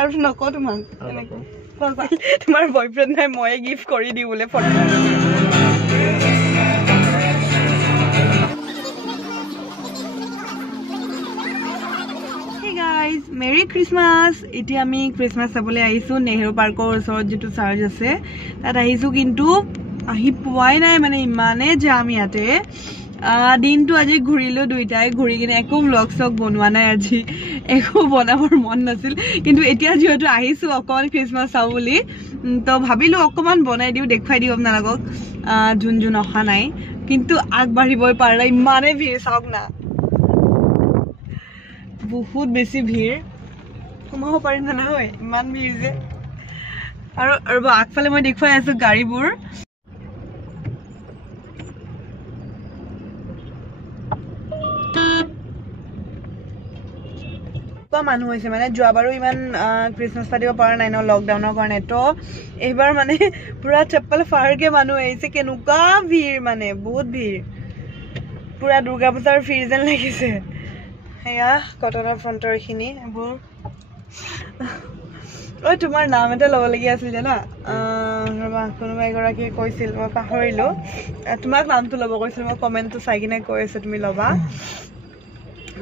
আৰু নকওঁ তোমাক তোমাৰ বয়ফ্ৰেণ্ড নাই ময়ে গিফ্ট কৰি দিওঁ বোলে ফটো guys merry christmas এতিয়া আমি christmas চাবলৈ আহিছো নেহেৰু পাৰ্কৰ ওচৰত যেটো চাৰ্জ আছে তাত আহিছো কিন্তু আহি পোৱাই নাই মানে ইমানে জাম ইয়াতে দিনটো আজি ঘুৰিলো দুইটাই ঘুৰি কিনে একো ব্লগ চক বনোৱা নাই আজি একো বনাবৰ মন নাছিল কিন্তু এতিয়া যেহেতু আহিছো অকমান christmas চাও বুলি তো ভাবিলো অকমান বনাই দিও দেখুৱাই দিও আপোনালোকক জুন জুন অহা নাই কিন্তু আগবাঢ়িবই পাৰা ইমানে ভিৰ চাওক না বহুত বেছি ভিৰ সোমাব পাৰিম না নহয় ইমান ভিৰ যে আৰু আগফালে মই দেখুৱাই আছো গাড়ীবোৰ মানুহ হৈছে মানে যোৱাবাৰো ইমান ক্ৰিসমাস পাতিব পৰা নাই ন লকডাউনৰ কাৰণে তো এইবাৰ মানে পুৰা চপ্পল ফাৰকে মানুহ আহিছে কেনেকুৱা ভিৰ মানে বহুত ভিৰ পুৰা দুৰ্গা পূজাৰ ভিৰ যেন লাগিছে হেয়া কটনৰ ফ্ৰণ্টৰ খিনি এইবোৰ ঐ তোমাৰ নাম এটা ল'ব লগীয়া আছিল জানা ৰবা কোনোবা এগৰাকী কৈছিল মই পাহৰিলো তোমাক নামটো ল'ব কৈছিল মই কমেণ্টটো চাই কিনে কৈ আছে তুমি ল'বা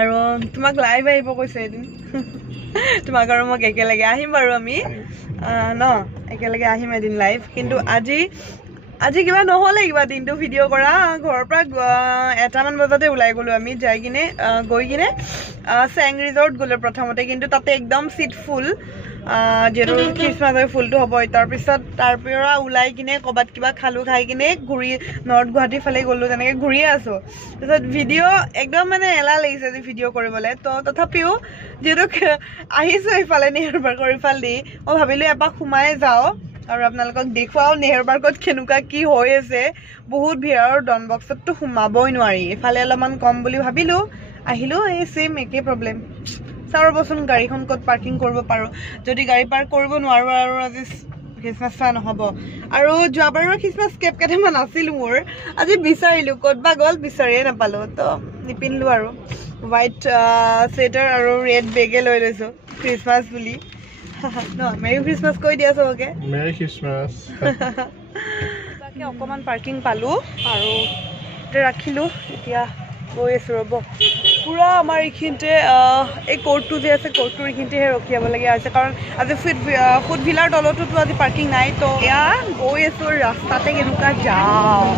আৰু তোমাক লাইভ আহিব কৈছে এদিন তোমাক আৰু মোক একেলগে আহিম বাৰু আমি ন একেলগে আহিম এদিন লাইভ কিন্তু আজি কিবা নহলে কিবা দিনটো ভিডিঅ' কৰা ঘৰৰ পৰা 1 মান বজাতে ওলাই গলো আমি যাই কিনে গৈ কিনে চেং ৰিজৰ্ট গলো প্ৰথমতে কিন্তু তাতে একদম সিট ফুল যেটো ক্ৰিসমাসৰ ফুলটো হ'ব তাৰ পিছত তাৰ পৰা ওলাই কিনে কবাত কিবা খালু খাই কিনে ঘুৰি নৰ্থ গুৱাহাটী ফালে গলো তেনেকে ঘুৰি আছো তাৰপিছত ভিডিঅ' একদম মানে এলা লাগিছে যে ভিডিঅ' কৰিবলৈ তো তথাপিও যেটো আহিছো ইফালে নেহেৰু পাৰ্কৰ ইফাল দি মই ভাবিলো এপাক সোমাই যাও আৰু আপোনালোকক দেখুৱাও নেহেৰু পাৰ্কত কেনেকুৱা কি হৈ আছে বহুত ভিৰ আৰু ডন বক্সতটো সোমাবই নোৱাৰি ইফালে অলপমান কম বুলি ভাবিলো আহিলো এই সেম একে প্ৰবলেম চাৰ বছন গাড়ীখন কত পাৰ্কিং কৰিব পাৰো যদি গাড়ী পাৰ্ক কৰিব নোৱাৰো আৰু আজি ক্ৰিসমাস চা নহব আৰু যোৱাবাৰৰ ক্ৰিসমাস কেপ কেটামান আছিল মোৰ আজি বিচাৰিলো কতবা গল বিচাৰিয়ে নাপালো তো নিপিনলো আৰু হোৱাইট স্ৱেটাৰ আৰু ৰেড বেগে লৈ লৈছো ক্ৰিসমাস বুলি No, Merry Christmas koi dia soge. Merry Christmas. Baki okoman parking palu aru te rakhilu etia goi asu robo. Pura amar ikhinte ei court tu je ase court tur ikhinte he rokhiaba lage ase karon azi food villar dolotu tu azi parking nai to ya goi asu rasta te kenuka jao.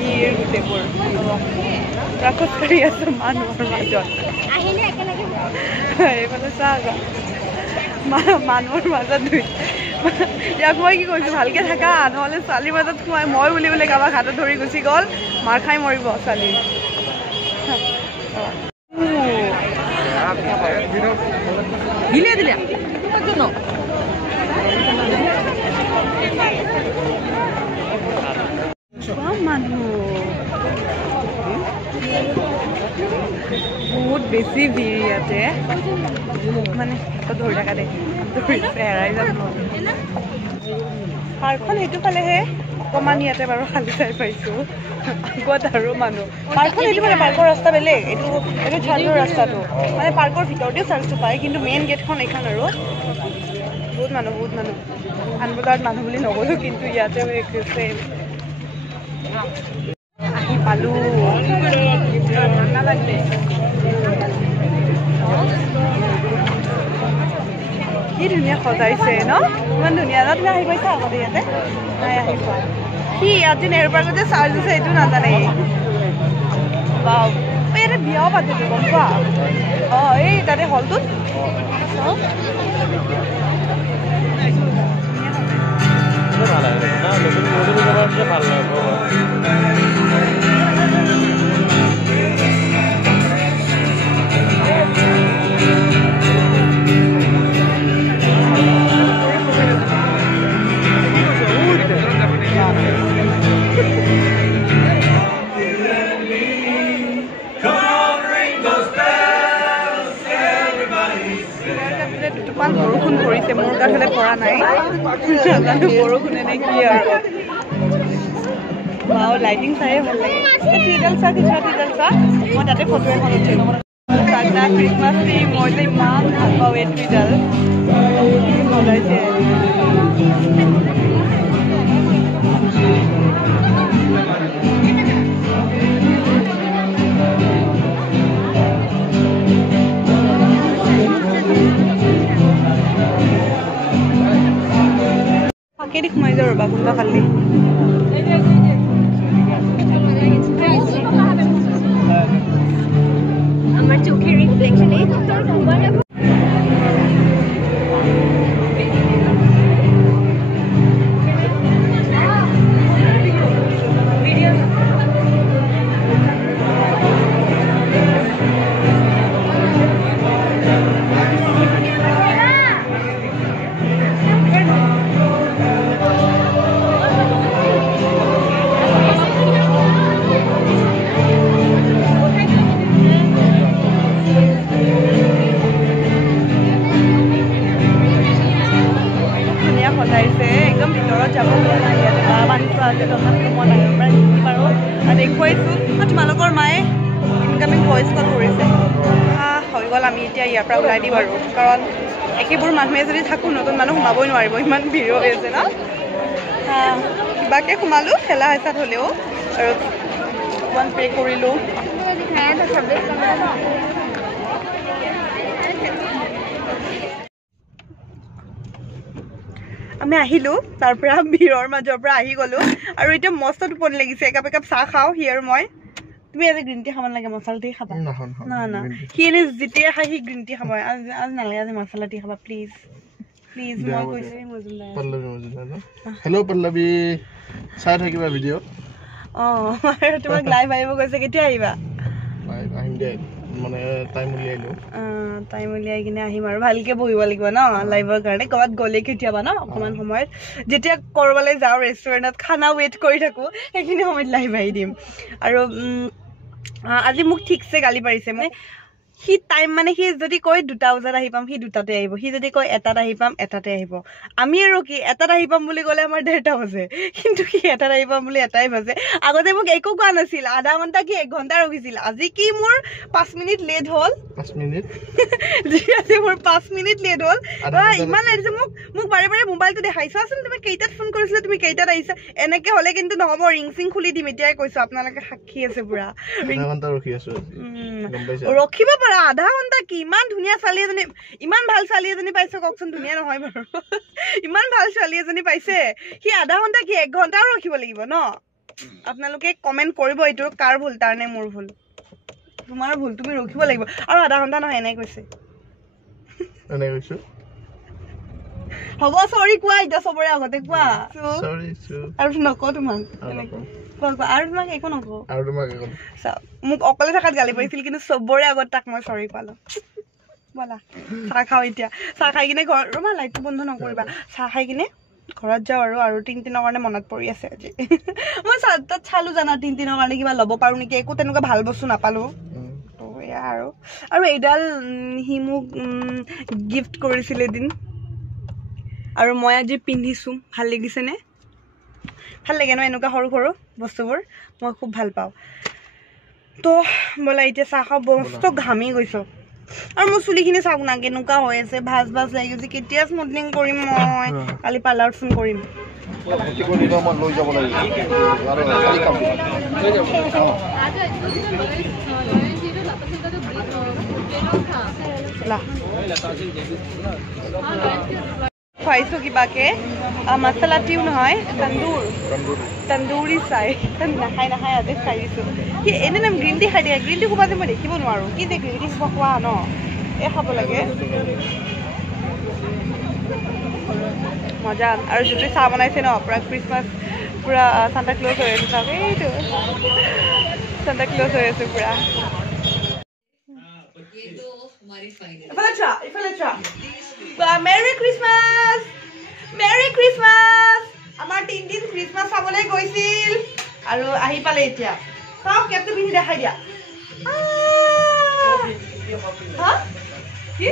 Here gutebor. Rakos kari asu manor majot. আহিলে একেলগে এইফালে চাগা মানুহৰ মাজত দুই ইয়াক মই কি কৈছো ভালকে থাকা নহলে ছোৱালীৰ মাজত মই বুলি বোলে কাবাক হাতত ধৰি গুচি গল মাৰ খাই মৰিব ছোৱালী দিলে দিলে ন মানুহ বহুত বেছি ভিৰ ইয়াতে মানে ধৰি থকা দে হেৰাই যাব পাৰ্কখন সেইটো ফালেহে অকমান ইয়াতে বাৰু খালি চাই পাইছো আগত আৰু মানুহ পাৰ্কখন সেইটো ফালে পাৰ্কৰ ৰাস্তা বেলেগ এইটো চাৰ্জৰ ৰাস্তাটো মানে পাৰ্কৰ ভিতৰতে চাৰ্জটো পায় কিন্তু মেইন গেটখন এইখন আৰু বহুত মানুহ আনবজাৰত মানুহ বুলি নগলো কিন্তু ইয়াতে আহি পালো ঠাণ্ডা লাগে কি ধুনীয়া সজাইছে ন ইমান ধুনীয়া ন তুমি আহি পাইছা আগতে ইয়াতে নাই আহি পোৱা কি আজি নেহেৰু পাৰ্কত যে চাৰ্জ আছে এইটো নাজানে ইয়াতে বিয়াও পাতিছো গম পোৱা এই তাতে হলটোত ভাল বৰষুণ পৰিছে মোৰ কাষলে পৰা নাই বৰষুণ এনে কি আৰু লাইটিং চাই ভাল লাগে মই তাতে ফটো এখন উঠিলো Santa Christmas tree মই যে ইমান ভাল পাওঁ এই ট্ৰিডাল বনাইছে পাকেদি সোমাই যাওঁ ৰ'বা কোনোবা খালি আমাৰ চোখেৰ ৰিফ্লেকশনে তোৰ ঘুমানো তোমালোকৰ মায়ে ইনকামিং ভইচ কল কৰিছে হৈ গ'ল আমি এতিয়া ইয়াৰ পৰা ওলাই দিম আৰু কাৰণ একেবোৰ মানুহে যদি থাকোঁ নতুন মানুহ সোমাবই নোৱাৰিব ইমান ভিৰ হৈ আছে ন কিবাকৈ সোমালোঁ ঠেলা হেঁচাত হ'লেও আৰু অকণমান পে' কৰিলোঁ আমি আহিলোঁ তাৰ পৰা ভিৰৰ মাজৰ পৰা আহি গ'লোঁ আৰু এতিয়া মস্ত টোপনি লাগিছে একাপ একাপ চাহ খাওঁ সি আৰু মই তুমি আজি গ্ৰীণ টি খাব নালাগে মছলা টি খাবা না না সি এনে যেতিয়া খাই সি গ্ৰীণ টি খাব আজি নালাগে আজি মছলা টি খাবা প্লিজ প্লিজ মই কৈছোঁ হেল্ল' পল্লৱী চাই থাকিবা ভিডিঅ' অঁ তোমাক লাইভ আহিব কৈছে কেতিয়া আহিবা আহিম দে মানে টাইম উলিয়াই কিনে আহিম আৰু ভালকৈ বহিব লাগিব ন লাইভৰ কাৰণে ক'ৰবাত গ'লে কেতিয়াবা ন অকণমান সময়ত যেতিয়া ক'ৰবালৈ যাওঁ ৰেষ্টুৰেণ্টত খানা ৱেইট কৰি থাকোঁ সেইখিনি সময়ত লাইভ আহি দিম আৰু আজি মোক ঠিকছে গালি পাৰিছে মানে সি টাইম মানে সি যদি কয় 2টা বজাত আহি পাম সি 2টাতে আহিব সি যদি কয় 1টাত আহি পাম 1টাতে আহিব আমি আৰু কি 1টাত আহি পাম বুলি ক'লে আমাৰ 1:30 বাজে কিন্তু সি 1টাত আহি পাম বুলি 1টাই বাজে আগতে মোক একো কোৱা নাছিল আধা ঘণ্টা কি 1 ঘণ্টা ৰখিছিল আজি কি মোৰ 5 মিনিট লেট হ'ল 5 মিনিট আজি মোৰ 5 মিনিট লেট হ'ল ইমান লাগিছে মোক বাৰে বাৰে মোবাইলটো দেখাই চোৱাচোন তুমি কেইটাত ফোন কৰিছিলা তুমি কেইটাত আহিছা এনেকৈ হ'লে কিন্তু নহ'ব ৰিং চিং খুলি দিম এতিয়াই কৈছোঁ আপোনালোকে সাক্ষী আছে পুৰা ৰখিব পাৰা আধা ঘণ্টা কি ইমান ধুনীয়া ছোৱালী এজনী ইমান ভাল ছোৱালী এজনী পাইছে কওকচোন ধুনীয়া নহয় বাৰু ইমান ভাল ছোৱালী এজনী পাইছে সি আধা ঘণ্টা কি 1 ঘণ্টাও ৰখিব লাগিব ন আপোনালোকে কমেণ্ট কৰিব এইটো কাৰ ভুল তাৰ নে মোৰ ভুল তোমাৰ ভুল তুমি ৰখিব লাগিব আৰু আধা ঘণ্টা নহয় এনেই কৈছে হ'ব চৰি কোৱা এতিয়া চবৰে আগতে কোৱা আৰু নকওঁ তোমাক আৰু তোমাক একো নকওঁ মোক অকলে থকাত গালি পাৰিছিল কিন্তু চবৰে আগত তাক মই চৰি কোৱালো ব'লা চাহ খাওঁ এতিয়া চাহ খাই কিনে ঘৰত ৰ'বা লাইটটো বন্ধ নকৰিবা চাহ খাই কিনে ঘৰত যাওঁ আৰু 3 দিনৰ কাৰণে মনত পৰি আছে আজি মই তাত চালোঁ জানা 3 দিনৰ কাৰণে কিবা ল'ব পাৰোঁ নেকি একো তেনেকুৱা ভাল বস্তু নাপালোঁ এয়া আৰু এইডাল সি মোক গিফ্ট কৰিছিল এদিন আৰু মই আজি পিন্ধিছোঁ ভাল লাগিছেনে ভাল লাগে ন এনেকুৱা সৰু সৰু বস্তুবোৰ মই খুব ভাল পাওঁ তো ব'লা এতিয়া চাহ খাওঁ মস্ত ঘামি গৈছোঁ আৰু মোৰ চুলিখিনি চাওক না কেনেকুৱা হৈ আছে ভাজ লাগি গৈছে কেতিয়া স্মুথনিং কৰিম মই কালি পাৰ্লাৰত ফোন কৰিম খুৱাইছোঁ কিবাকে মছলা টিও নহয় তন্দুৰী চাই নাখায় আজি খাই দিছোঁ সি এনে নাম গ্ৰীণ টি খাই দিয়ে গ্ৰীণ টি খোপা যে মই দেখিব নোৱাৰোঁ কি যে গ্ৰীণ টি খোপা খোৱা ন এই খাব লাগে মজা আৰু যোনটো চাহ বনাইছে ন পুৰা খ্ৰীষ্টমাছ পুৰা সান্তা ক্লজ হৈ আছে চাওক এইটো সান্তা ক্লজ হৈ আছে পুৰা মেৰি খ্ৰীষ্টমাছ মেৰি খ্ৰীষ্টমাছ আমাৰ 3 দিন খ্ৰীষ্টমাছ চাবলৈ গৈছিল আৰু আহি পালে এতিয়া চাওক কেপটো পিন্ধি দেখাই দিয়া কি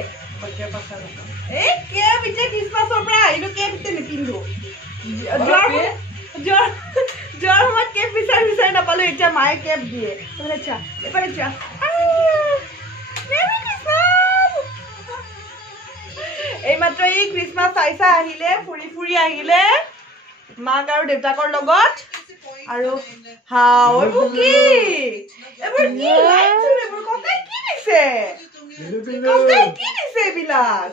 এই কেপ এতিয়া খ্ৰীষ্টমাছৰ পৰা আহিলোঁ কেপ এতিয়া নিপিন্ধো জ্বৰ সময়ত কেপ বিচাৰি নাপালোঁ এতিয়া মায়ে কেপ দিয়ে এইফালে চোৱা এইমাত্ৰ এই ক্ৰিছমাছ চাইছা আহিলে ফুৰি ফুৰি আহিলে মাক আৰু দেউতাকৰ লগত আৰু হাও এইবোৰ কি লাইট এইবোৰ ককাই কি দিছে এইবিলাক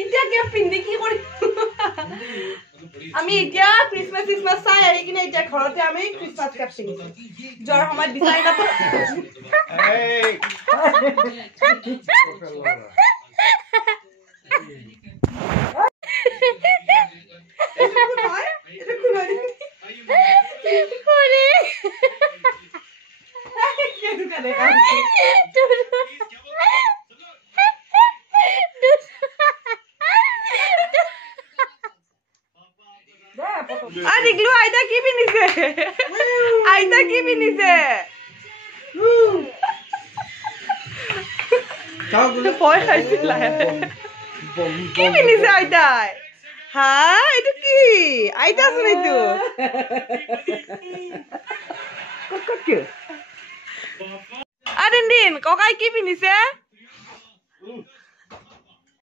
এতিয়া কিয় পিন্ধি কি কৰি আমি এতিয়া ক্ৰিছমাছ চাই আহি কিনে এতিয়া ঘৰতে আমি ক্ৰিছমাছ কেপ পিন্ধিছো যোৱাৰ সময়ত বিচাৰি নাপাওঁ আইতা কি পিন্ধিছে ভয় খাইছিল কি পিন্ধিছে আইতাই হা এইটো কি আইতা চোন এইটো দিন ককাই কি পিন্ধিছে